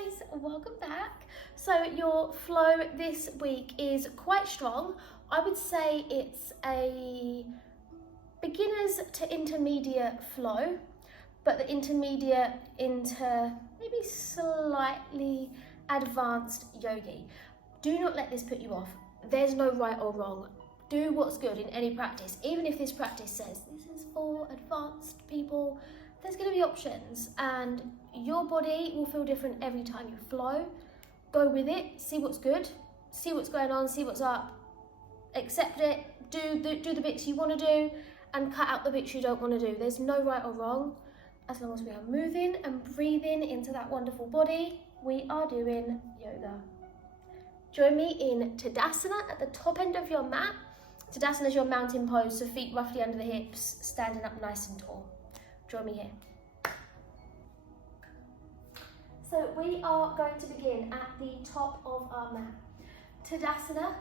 guys, welcome back. So your flow this week is quite strong. I would say it's a beginners to intermediate flow, but the intermediate into maybe slightly advanced yogi. Do not let this put you off. There's no right or wrong. Do what's good in any practice. Even if this practice says this is for advanced people, there's going to be options, and your body will feel different every time you flow. Go with it, see what's good, see what's going on, see what's up, accept it, do the bits you want to do, and cut out the bits you don't want to do. There's no right or wrong. As long as we are moving and breathing into that wonderful body, we are doing yoga. Join me in Tadasana at the top end of your mat. Tadasana is your mountain pose, so feet roughly under the hips, standing up nice and tall. Join me here. So we are going to begin at the top of our mat. Tadasana,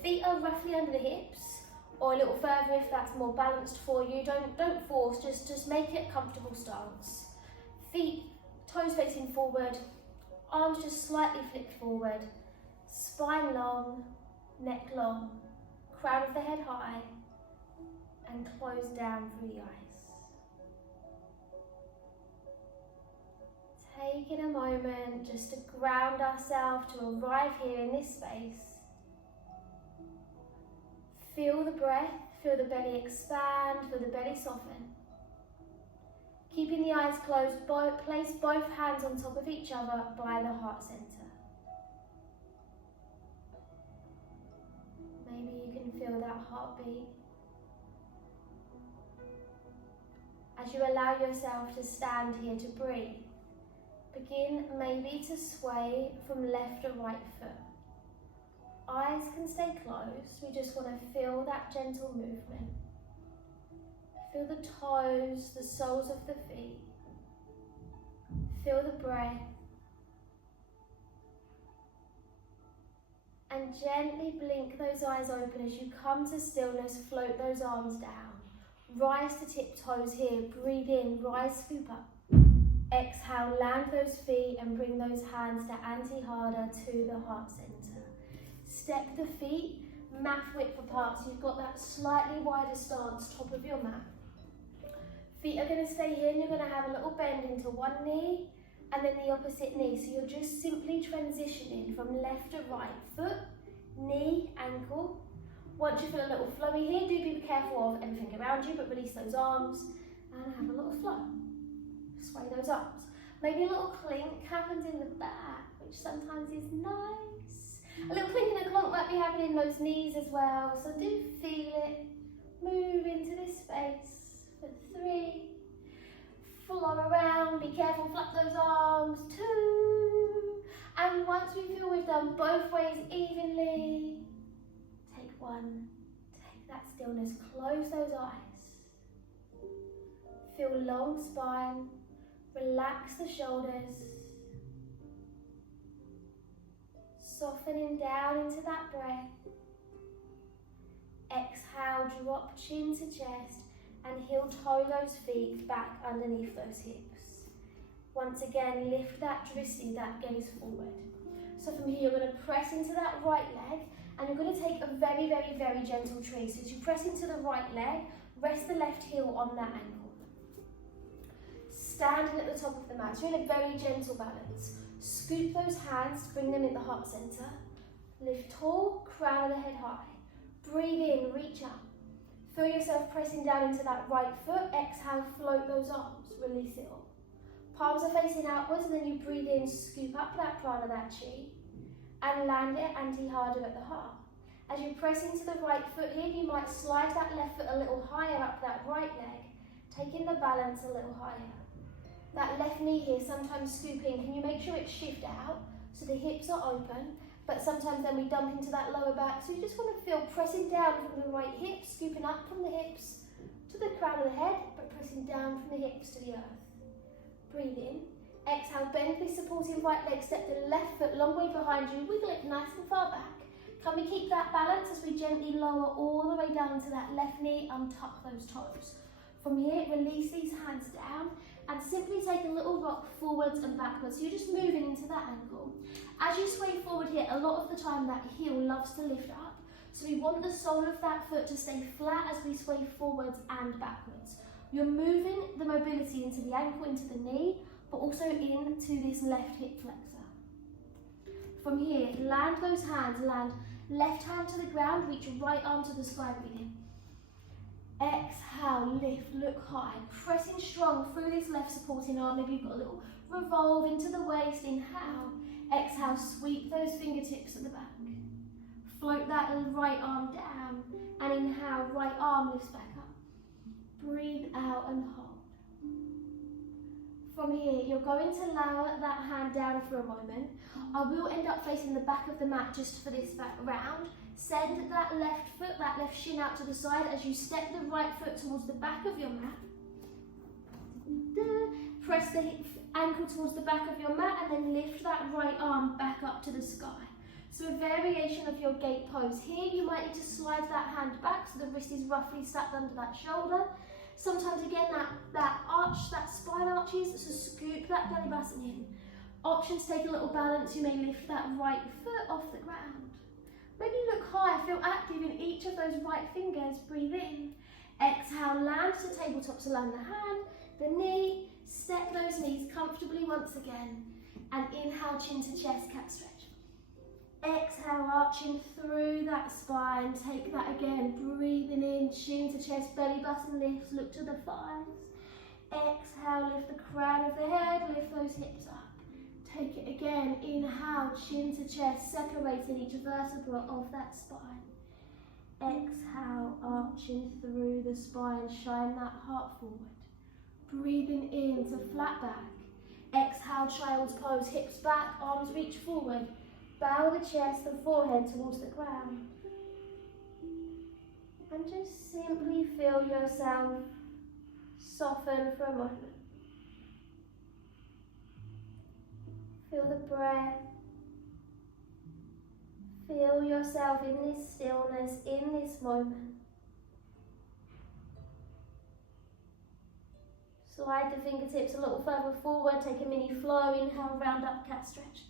feet are roughly under the hips, or a little further if that's more balanced for you. Don't force, just make it a comfortable stance. Feet, toes facing forward, arms just slightly flipped forward, spine long, neck long, crown of the head high, and close down through the eyes. Taking a moment just to ground ourselves, to arrive here in this space. Feel the breath, feel the belly expand, feel the belly soften. Keeping the eyes closed, place both hands on top of each other by the heart center. Maybe you can feel that heartbeat. As you allow yourself to stand here to breathe, begin maybe to sway from left or right foot. Eyes can stay closed, we just want to feel that gentle movement. Feel the toes, the soles of the feet. Feel the breath. And gently blink those eyes open as you come to stillness, float those arms down. Rise to tiptoes here, breathe in, rise, scoop up. Exhale, land those feet and bring those hands to Antihada, to the heart center. Step the feet, mat width apart, so you've got that slightly wider stance, top of your mat. Feet are going to stay here and you're going to have a little bend into one knee and then the opposite knee. So you're just simply transitioning from left to right, foot, knee, ankle. Once you feel a little flowy here, do be careful of everything around you, but release those arms and have a little flow. Sway those arms. Maybe a little clink happens in the back, which sometimes is nice. A little clink and a clonk might be happening in those knees as well, so do feel it. Move into this space for 3. Flow around, be careful, flap those arms, 2. And once we feel we've done both ways evenly, take 1, take that stillness, close those eyes. Feel long spine. Relax the shoulders, softening down into that breath. Exhale, drop chin to chest and heel toe those feet back underneath those hips. Once again, lift that drishti, that gaze forward. So from here, you're going to press into that right leg and you're going to take a very, very, very gentle twist. As you press into the right leg, rest the left heel on that ankle. Standing at the top of the mat, so you're in a very gentle balance. Scoop those hands, bring them in the heart center. Lift tall, crown of the head high. Breathe in, reach up. Feel yourself pressing down into that right foot. Exhale, float those arms, release it all. Palms are facing outwards, and then you breathe in, scoop up that prana, that chi, and land it Antihada at the heart. As you press into the right foot here, you might slide that left foot a little higher up that right leg, taking the balance a little higher. That left knee here, sometimes scooping, can you make sure it's shifted out so the hips are open, but sometimes then we dump into that lower back. So you just want to feel pressing down from the right hip, scooping up from the hips to the crown of the head, but pressing down from the hips to the earth. Breathe in. Exhale, bend the supporting right leg, step the left foot long way behind you, wiggle it nice and far back. Can we keep that balance as we gently lower all the way down to that left knee, untuck those toes. From here, release these hands down and simply take a little rock forwards and backwards. So you're just moving into that ankle. As you sway forward here, a lot of the time that heel loves to lift up. So we want the sole of that foot to stay flat as we sway forwards and backwards. You're moving the mobility into the ankle, into the knee, but also into this left hip flexor. From here, land those hands, land left hand to the ground, reach right arm to the sky, breathe in. Exhale, lift, look high, pressing strong through this left supporting arm. Maybe you've got a little revolve into the waist, inhale. Exhale, sweep those fingertips at the back. Float that right arm down, and inhale, right arm lifts back up. Breathe out and hold. From here, you're going to lower that hand down for a moment. I will end up facing the back of the mat just for this round. Send that left foot, that left shin out to the side as you step the right foot towards the back of your mat. Press the ankle towards the back of your mat and then lift that right arm back up to the sky. So a variation of your gate pose. Here you might need to slide that hand back so the wrist is roughly stacked under that shoulder. Sometimes again that arch, that spine arches, so scoop that belly button in. Options take a little balance, you may lift that right foot off the ground. Maybe look high, feel active in each of those right fingers, breathe in. Exhale, land to tabletop, so land the hand, the knee, step those knees comfortably once again. And inhale, chin to chest, cat stretch. Exhale, arching through that spine, take that again, breathing in, chin to chest, belly button lifts, look to the thighs. Exhale, lift the crown of the head, lift those hips up. Take it again, inhale, chin to chest, separating each vertebra of that spine. Exhale, arching through the spine, shine that heart forward. Breathing in to flat back. Exhale, child's pose, hips back, arms reach forward. Bow the chest, the forehead towards the ground. And just simply feel yourself soften for a moment. Feel the breath. Feel yourself in this stillness, in this moment. Slide the fingertips a little further forward, take a mini flow, inhale, round up, cat stretch.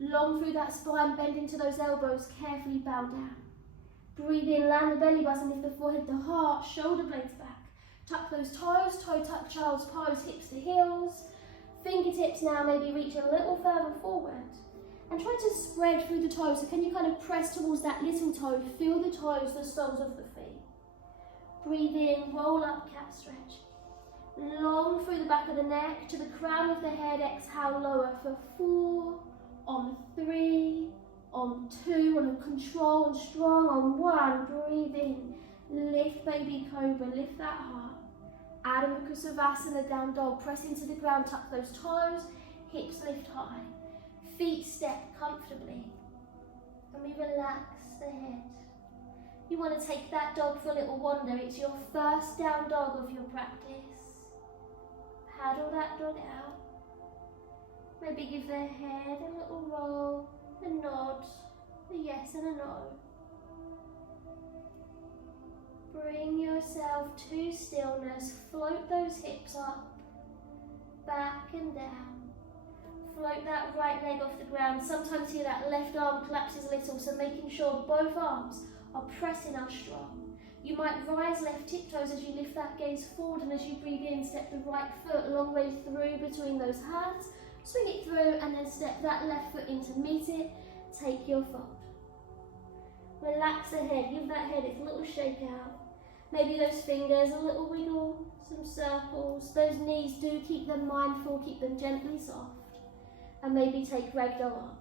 Long through that spine, bend into those elbows, carefully bow down. Breathe in, land the belly button, lift the forehead, the heart, shoulder blades back. Tuck those toes, toe tuck, child's pose, hips to heels. Fingertips now maybe reach a little further forward. And try to spread through the toes, so can you kind of press towards that little toe, feel the toes, the soles of the feet. Breathe in, roll up, cat stretch. Long through the back of the neck to the crown of the head, exhale, lower for 4, on 3, on 2, on control and strong, on 1, breathe in, lift baby cobra, lift that heart. Adho Mukha Savasana, down dog, press into the ground, tuck those toes, hips lift high, feet step comfortably, and we relax the head. You want to take that dog for a little wander, it's your first down dog of your practice. Paddle that dog out. Maybe give their head a little roll, a nod, a yes and a no. Bring yourself to stillness, float those hips up, back and down. Float that right leg off the ground. Sometimes here that left arm collapses a little, so making sure both arms are pressing out strong. You might rise left tiptoes as you lift that gaze forward, and as you breathe in, step the right foot a long way through between those hands. Swing it through and then step that left foot in to meet it. Take your fold. Relax the head, give that head its little shake out. Maybe those fingers, a little wiggle, some circles. Those knees, do keep them mindful, keep them gently soft. And maybe take ragdoll arms.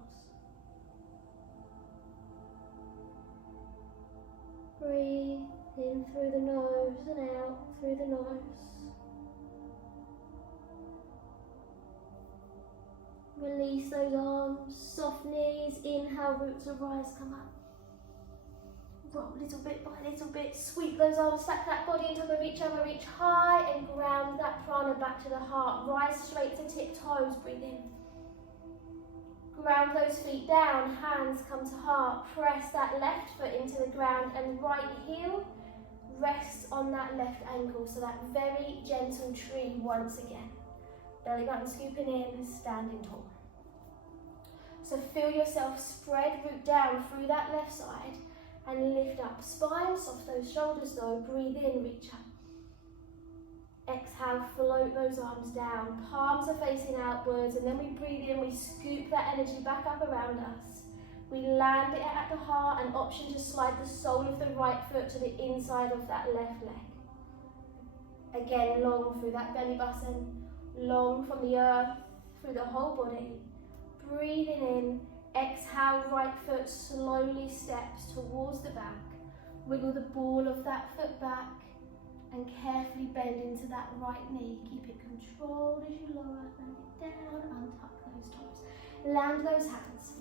Breathe in through the nose and out through the nose. Release those arms, soft knees, inhale, roots of rise, come up. Roll little bit by little bit, sweep those arms, stack that body into the each other, reach high and ground that prana back to the heart. Rise straight to tip toes, breathe in. Ground those feet down, hands come to heart. Press that left foot into the ground and right heel rests on that left ankle. So that very gentle tree once again. Belly button scooping in, standing tall. So feel yourself spread, root down through that left side and lift up. Spine, soft those shoulders though. Breathe in, reach up. Exhale, float those arms down. Palms are facing outwards, and then we breathe in, we scoop that energy back up around us. We land it at the heart, an option to slide the sole of the right foot to the inside of that left leg. Again, long through that belly button, long from the earth through the whole body. Breathing in, exhale, right foot slowly steps towards the back. Wiggle the ball of that foot back and carefully bend into that right knee. Keep it controlled as you lower, bend it down, untuck those toes. Land those hands.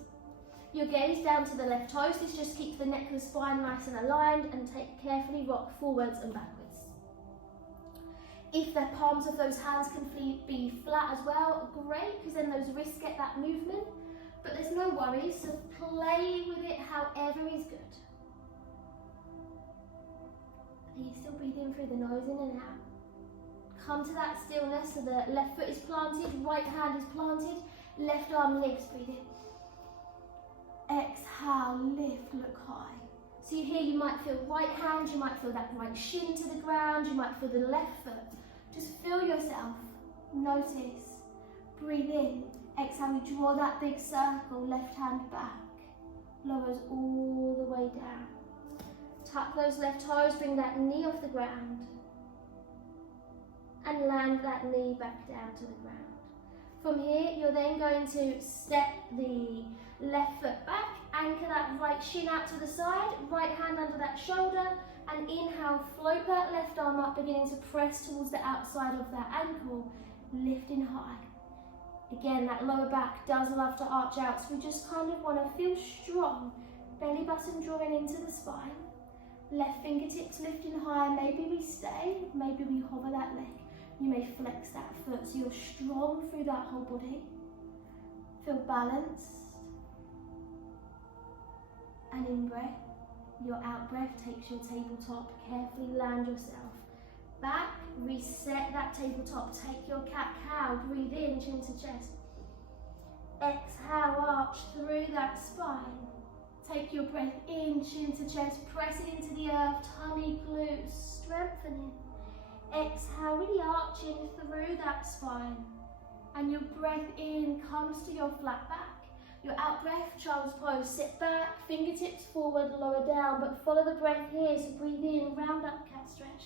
Your gaze down to the left toes. This just keeps the neck and spine nice and aligned, and carefully rock forwards and backwards. If the palms of those hands can be flat as well, great, because then those wrists get that movement. But there's no worries, so play with it however is good. Are you still breathing through the nose in and out? Come to that stillness, so the left foot is planted, right hand is planted, left arm lifts, breathe in. Exhale, lift, look high. So here you might feel right hand, you might feel that right shin to the ground, you might feel the left foot. Just feel yourself, notice, breathe in. Exhale, we draw that big circle, left hand back, lowers all the way down. Tuck those left toes, bring that knee off the ground, and land that knee back down to the ground. From here, you're then going to step the left foot back, anchor that right shin out to the side, right hand under that shoulder, and inhale, float that left arm up, beginning to press towards the outside of that ankle, lifting high. Again, that lower back does love to arch out, so we just kind of want to feel strong. Belly button drawing into the spine. Left fingertips lifting high. Maybe we stay, maybe we hover that leg. You may flex that foot so you're strong through that whole body. Feel balanced. And in breath, your out breath takes your tabletop. Carefully land yourself back, reset that tabletop. Take your cat-cow, breathe in, chin to chest. Exhale, arch through that spine. Take your breath in, chin to chest, press it into the earth, tummy glutes, strengthening. Exhale, really arching through that spine. And your breath in comes to your flat back. Your out breath, child's pose, sit back, fingertips forward, lower down, but follow the breath here, so breathe in, round up, cat stretch.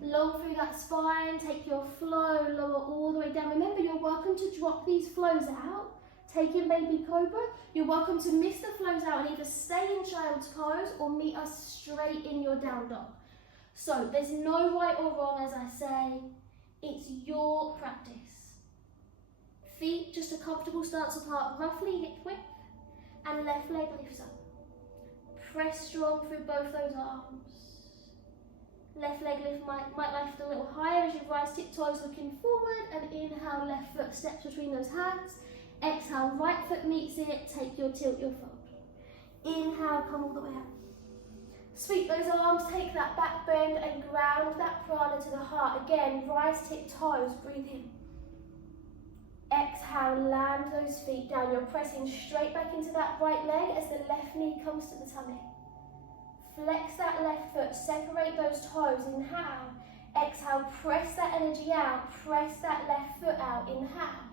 Long through that spine, take your flow, lower all the way down. Remember, you're welcome to drop these flows out. Take in baby cobra. You're welcome to miss the flows out and either stay in child's pose or meet us straight in your down dog. So there's no right or wrong, as I say. It's your practice. Feet just a comfortable stance apart, roughly hip width, and left leg lifts up. Press strong through both those arms. Left leg lift might lift a little higher as you rise tiptoes looking forward, and inhale, left foot steps between those hands. Exhale, right foot meets it, take your tilt, your fold. Inhale, come all the way up. Sweep those arms, take that back bend and ground that prana to the heart. Again, rise tiptoes, breathe in. Exhale, land those feet down. You're pressing straight back into that right leg as the left knee comes to the tummy. Flex that left foot, separate those toes, inhale. Exhale, press that energy out, press that left foot out, inhale.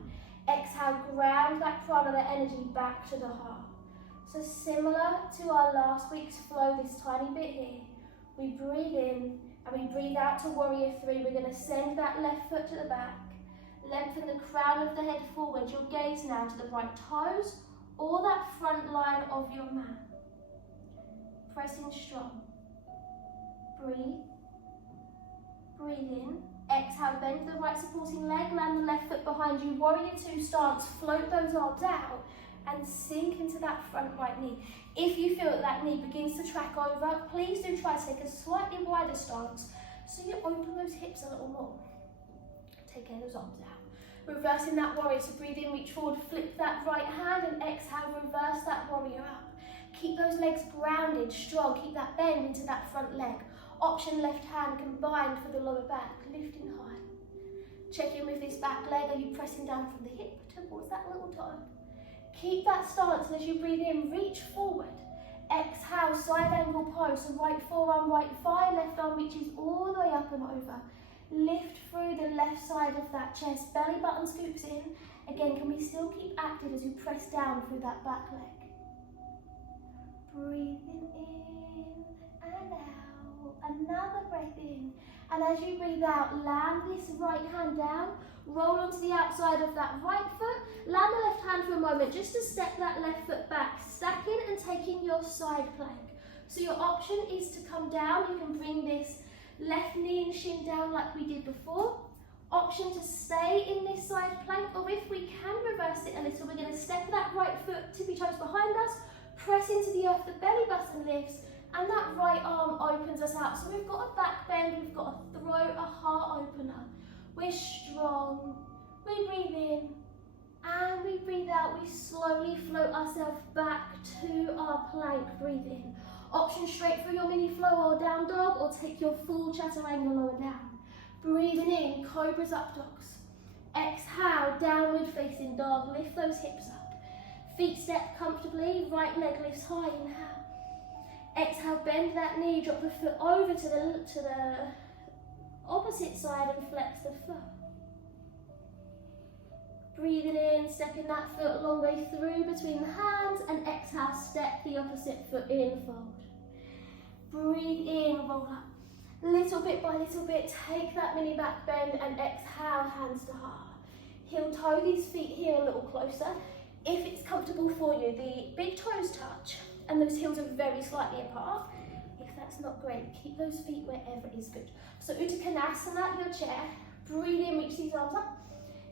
Exhale, ground that prana, that energy back to the heart. So similar to our last week's flow, this tiny bit here, we breathe in and we breathe out to warrior three. We're going to send that left foot to the back, lengthen the crown of the head forward, your gaze now to the right toes or that front line of your mat. Pressing strong. Breathe. Breathe in. Exhale, bend the right supporting leg, land the left foot behind you. Warrior two stance, float those arms out and sink into that front right knee. If you feel that knee begins to track over, please do try to take a slightly wider stance so you open those hips a little more. Taking those arms out. Reversing that warrior, so breathe in, reach forward, flip that right hand and exhale, reverse that warrior up. Keep those legs grounded, strong, keep that bend into that front leg. Option left hand combined for the lower back, lifting high. Check in with this back leg. Are you pressing down from the hip towards that little toe? Keep that stance, and as you breathe in, reach forward. Exhale, side angle pose. So right forearm, right thigh, left arm reaches all the way up and over. Lift through the left side of that chest. Belly button scoops in. Again, can we still keep active as you press down through that back leg? Breathing in and out. Another breath in. And as you breathe out, land this right hand down. Roll onto the outside of that right foot. Land the left hand for a moment just to step that left foot back. Stacking and taking your side plank. So your option is to come down. You can bring this left knee and shin down like we did before. Option to stay in this side plank, or if we can reverse it a little, we're going to step that right foot, tippy toes behind us, press into the earth, the belly button lifts, and that right arm opens us out. So we've got a back bend, we've got a throat, a heart opener. We're strong. We breathe in and we breathe out. We slowly float ourselves back to our plank. Breathe in. Option straight through your mini flow or down dog, or take your full chaturanga lower down. Breathing in, cobras up dogs. Exhale, downward facing dog. Lift those hips up. Feet step comfortably. Right leg lifts high. Inhale. Exhale, bend that knee. Drop the foot over to the opposite side and flex the foot. Breathing in, stepping that foot a long way through between the hands, and exhale, step the opposite foot in, fold. Breathe in, roll up. Little bit by little bit, take that mini back bend and exhale, hands to heart. Heel toe these feet here a little closer. If it's comfortable for you, the big toes touch and those heels are very slightly apart. If that's not great, keep those feet wherever is good. So Uttanasana, your chair. Breathe in, reach these arms up.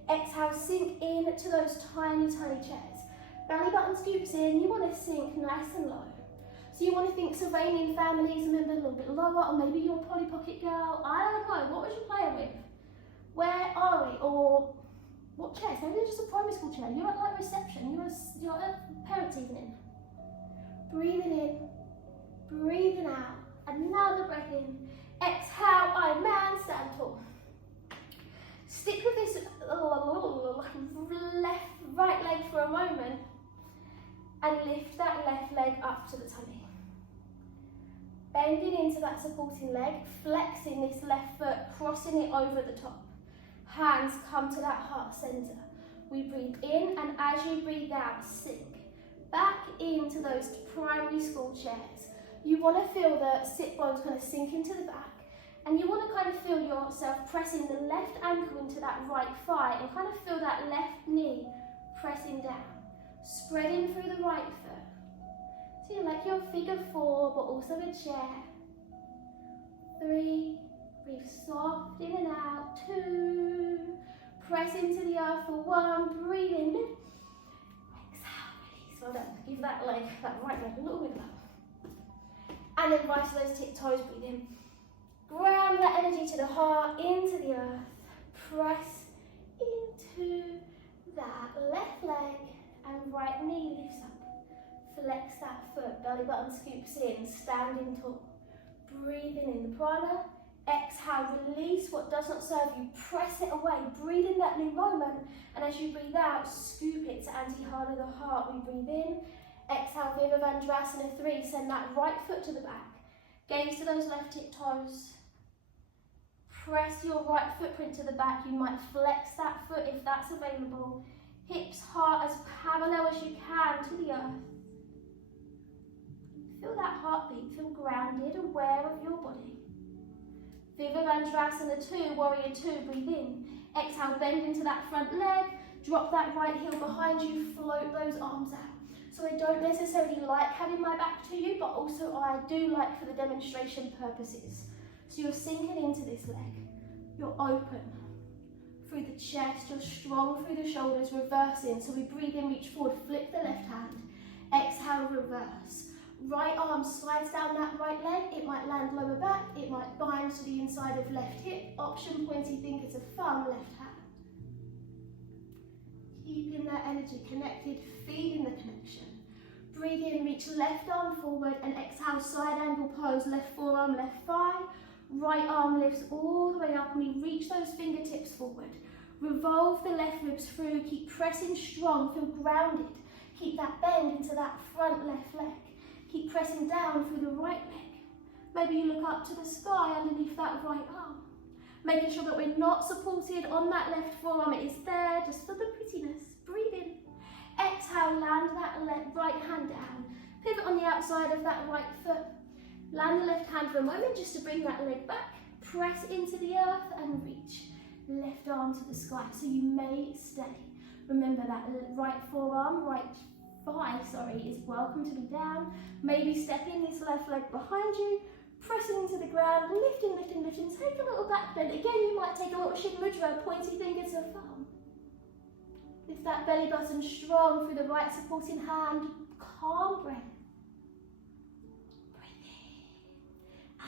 Exhale, sink in to those tiny, tiny chairs. Belly button scoops in. You want to sink nice and low. So you want to think Sylvanian families, remember, a little bit lower, or maybe you're Polly Pocket girl. I don't know. What was you playing with? Where are we? Or what chairs? Maybe they're just a primary school chair. You're at like reception. You're at a parents' evening. Breathing in, breathing out. Another breath in. Exhale, I man, stand tall. Stick with this right leg for a moment and lift that left leg up to the tummy. Bending into that supporting leg, flexing this left foot, crossing it over the top. Hands come to that heart center. We breathe in, and as you breathe out, sink back into those primary school chairs. You want to feel the sit bones kind of sink into the back, and you want to kind of feel yourself pressing the left ankle into that right thigh and kind of feel that left knee pressing down, spreading through the right foot. So you're like your figure 4, but also a chair. 3, breathe soft in and out. 2, press into the earth for 1, breathe in. Exhale, release. Well done. Give that leg, that right leg, a little bit of love. And then rise to those tiptoes, breathe in. Ground that energy to the heart, into the earth. Press into that left leg and right knee lifts up. Flex that foot, belly button scoops in, standing tall. Breathing in the prana. Exhale, release what does not serve you. Press it away. Breathe in that new moment. And as you breathe out, scoop it to Antihana the heart. We breathe in. Exhale, Virabhadrasana 3. Send that right foot to the back. Gaze to those left hip toes. Press your right footprint to the back. You might flex that foot if that's available. Hips, heart as parallel as you can to the earth. Feel that heartbeat. Feel grounded, aware of your body. Virabhadrasana 2, warrior 2. Breathe in. Exhale, bend into that front leg. Drop that right heel behind you. Float those arms out. So I don't necessarily like having my back to you, but also I do like for the demonstration purposes. So you're sinking into this leg. You're open through the chest. You're strong through the shoulders. Reversing. So we breathe in, reach forward, flip the left hand. Exhale, reverse. Right arm slides down that right leg. It might land lower back. It might bind to the inside of left hip. Option pointy fingers of thumb, left hand. Keeping that energy connected, feeding the connection. Breathe in, reach left arm forward and exhale, side angle pose, left forearm, left thigh. Right arm lifts all the way up and we reach those fingertips forward. Revolve the left ribs through, keep pressing strong, feel grounded. Keep that bend into that front left leg. Keep pressing down through the right leg. Maybe you look up to the sky underneath that right arm. Making sure that we're not supported on that left forearm. It is there just for the prettiness. Breathe in. Exhale, land that right hand down. Pivot on the outside of that right foot. Land the left hand for a moment just to bring that leg back. Press into the earth and reach. Left arm to the sky. So you may stay. Remember that right forearm, right thigh, is welcome to be down. Maybe stepping this left leg behind you. Pressing into the ground, lifting, lifting, lifting. Take a little back bend. Again, you might take a little Shiv Mudra, pointy fingers to thumb. Lift that belly button strong through the right supporting hand. Calm breath. Breathe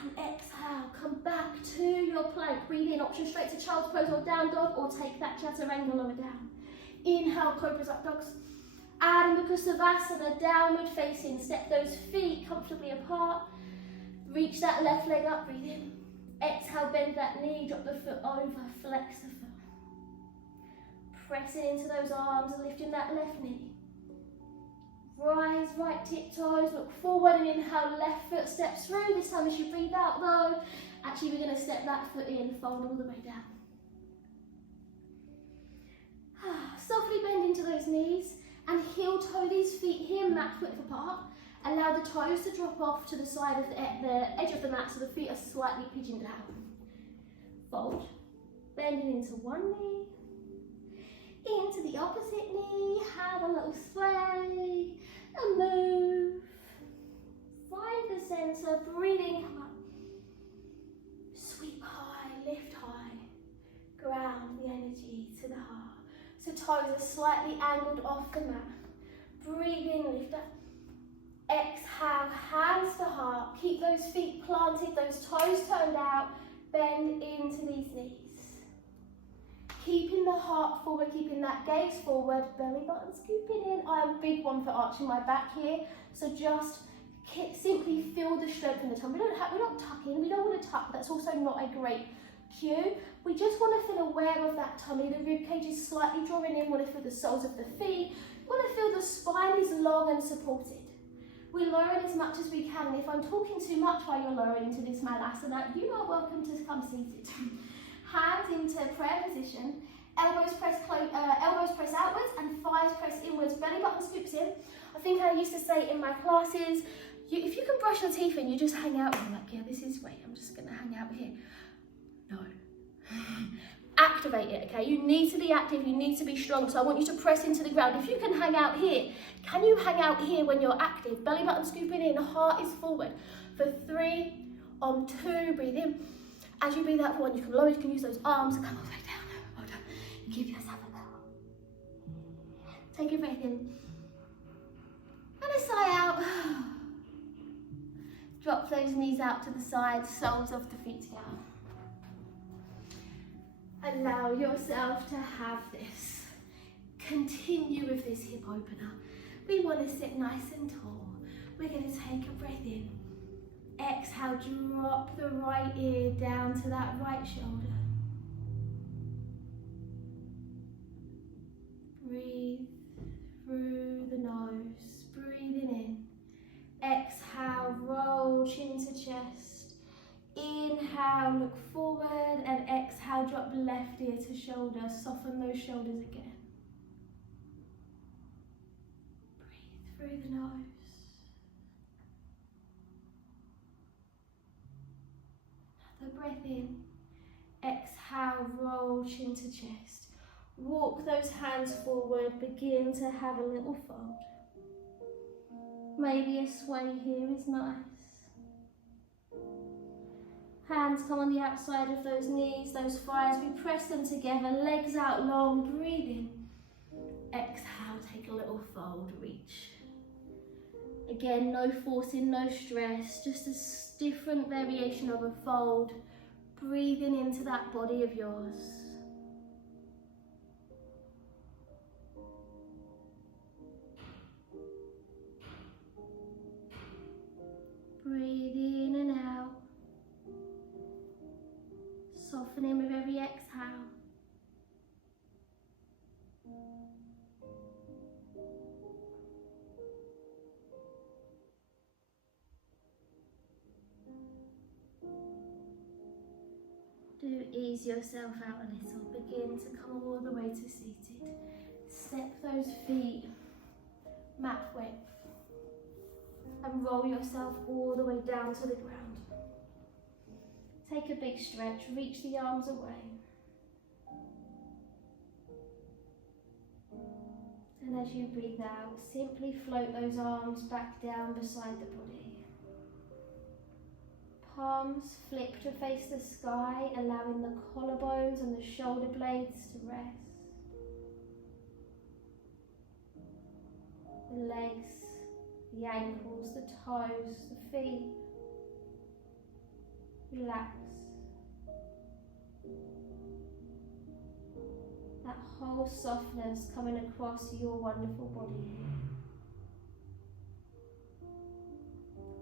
in. And exhale. Come back to your plank. Breathe in. Option straight to child's pose or down dog, or take that chaturanga lower down. Inhale, cobras up dogs. Adho Mukha Savasana, downward facing. Step those feet comfortably apart. Reach that left leg up, breathe in. Exhale, bend that knee, drop the foot over, flex the foot. Pressing into those arms and lifting that left knee. Rise, right tiptoes, look forward and inhale, left foot steps through. This time as you breathe out though, actually we're going to step that foot in, fold all the way down. Softly bend into those knees and heel toe these feet here, mat width apart. Allow the toes to drop off to the side of the edge of the mat so the feet are slightly pigeoned down. Fold, bending into one knee, into the opposite knee, have a little sway, and move. Find the center, breathing, come up. Sweep high, lift high, ground the energy to the heart. So toes are slightly angled off the mat. Breathe in, lift up. Exhale, hands to heart. Keep those feet planted, those toes turned out. Bend into these knees. Keeping the heart forward, keeping that gaze forward. Belly button scooping in. I'm a big one for arching my back here. So just simply feel the strength in the tummy. We're not tucking. We don't want to tuck. That's also not a great cue. We just want to feel aware of that tummy. The rib cage is slightly drawing in. We want to feel the soles of the feet. We want to feel the spine is long and supported. We lower it as much as we can, and if I'm talking too much while you're lowering into this Malasana, you are welcome to come seated. Hands into prayer position, elbows press outwards and thighs press inwards, belly button scoops in. I think I used to say in my classes, if you can brush your teeth and you just hang out here, like, yeah, this is great, I'm just going to hang out here. No. Activate it, okay? You need to be active, you need to be strong, so I want you to press into the ground. If you can hang out here, can you hang out here when you're active? Belly button scooping in, heart is forward. For 3, on 2, breathe in. As you breathe out for 1, you can lower, you can use those arms, come all the way down. Well done. Give yourself a little. Take a breath in. And a sigh out. Drop those knees out to the side, soles of the feet down. Allow yourself to have this. Continue with this hip opener. We want to sit nice and tall. We're going to take a breath in. Exhale, drop the right ear down to that right shoulder. Breathe through the nose. Breathing in. Exhale, roll chin to chest. Inhale, look forward, and exhale, drop left ear to shoulder. Soften those shoulders again. Breathe through the nose. Another breath in. Exhale, roll chin to chest. Walk those hands forward. Begin to have a little fold. Maybe a sway here is nice. Hands come on the outside of those knees, those thighs. We press them together, legs out long, breathe in. Exhale, take a little fold, reach. Again, no forcing, no stress, just a different variation of a fold. Breathing into that body of yours. Breathe in and out. Softening with every exhale. Do ease yourself out a little. Begin to come all the way to seated. Step those feet mat width and roll yourself all the way down to the ground. Take a big stretch, reach the arms away. And as you breathe out, simply float those arms back down beside the body. Palms flip to face the sky, allowing the collarbones and the shoulder blades to rest. The legs, the ankles, the toes, the feet. Relax. That whole softness coming across your wonderful body.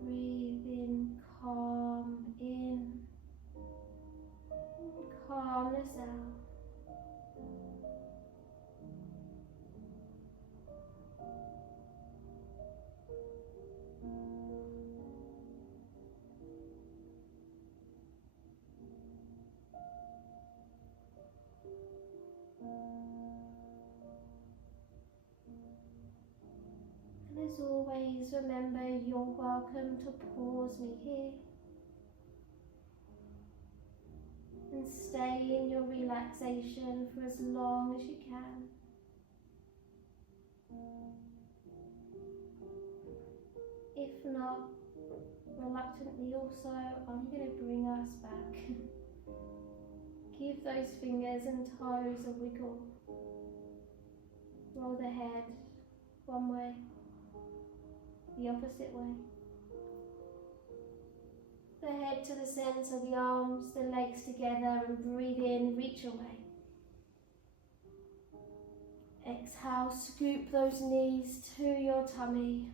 Breathe in, calmness out. And as always, remember you're welcome to pause me here and stay in your relaxation for as long as you can. If not, reluctantly also, I'm going to bring us back. Give those fingers and toes a wiggle. Roll the head one way, the opposite way. The head to the centre, the arms, the legs together, and breathe in, reach away. Exhale, scoop those knees to your tummy,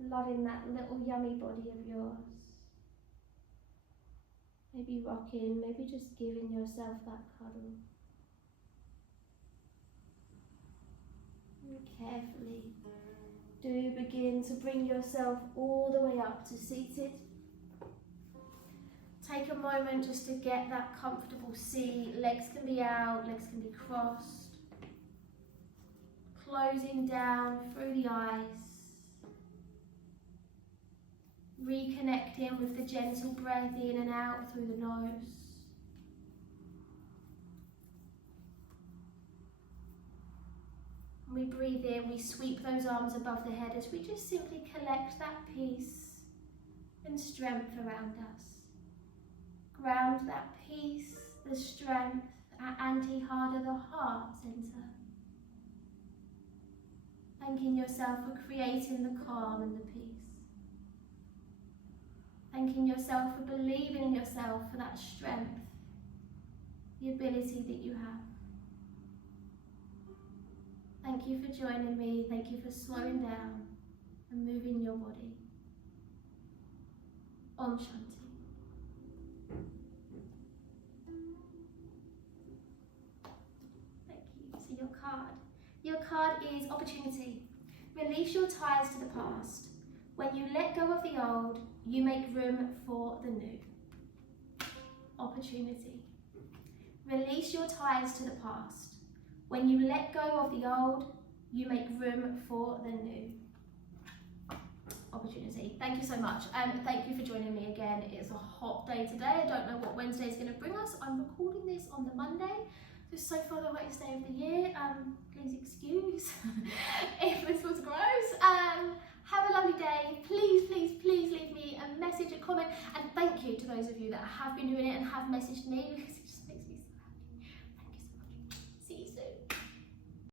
loving that little yummy body of yours. Maybe rocking, maybe just giving yourself that cuddle. And carefully do begin to bring yourself all the way up to seated. Take a moment just to get that comfortable seat. Legs can be out, legs can be crossed. Closing down through the eyes. Reconnecting with the gentle breath in and out through the nose. We breathe in, we sweep those arms above the head as we just simply collect that peace and strength around us. Ground that peace, the strength at Antihada, the heart center. Thanking yourself for creating the calm and the peace. Thanking yourself for believing in yourself, for that strength, the ability that you have. Thank you for joining me. Thank you for slowing down and moving your body. Om Shanti. Thank you. So your card. Your card is opportunity. Release your ties to the past. When you let go of the old, you make room for the new. Opportunity. Release your ties to the past. When you let go of the old, you make room for the new. Opportunity. Thank you so much. Thank you for joining me again. It's a hot day today. I don't know what Wednesday is going to bring us. I'm recording this on the Monday. So far the hottest day of the year. Please excuse if this was gross. Have a lovely day. Please leave me a message, a comment, and thank you to those of you that have been doing it and have messaged me, because it's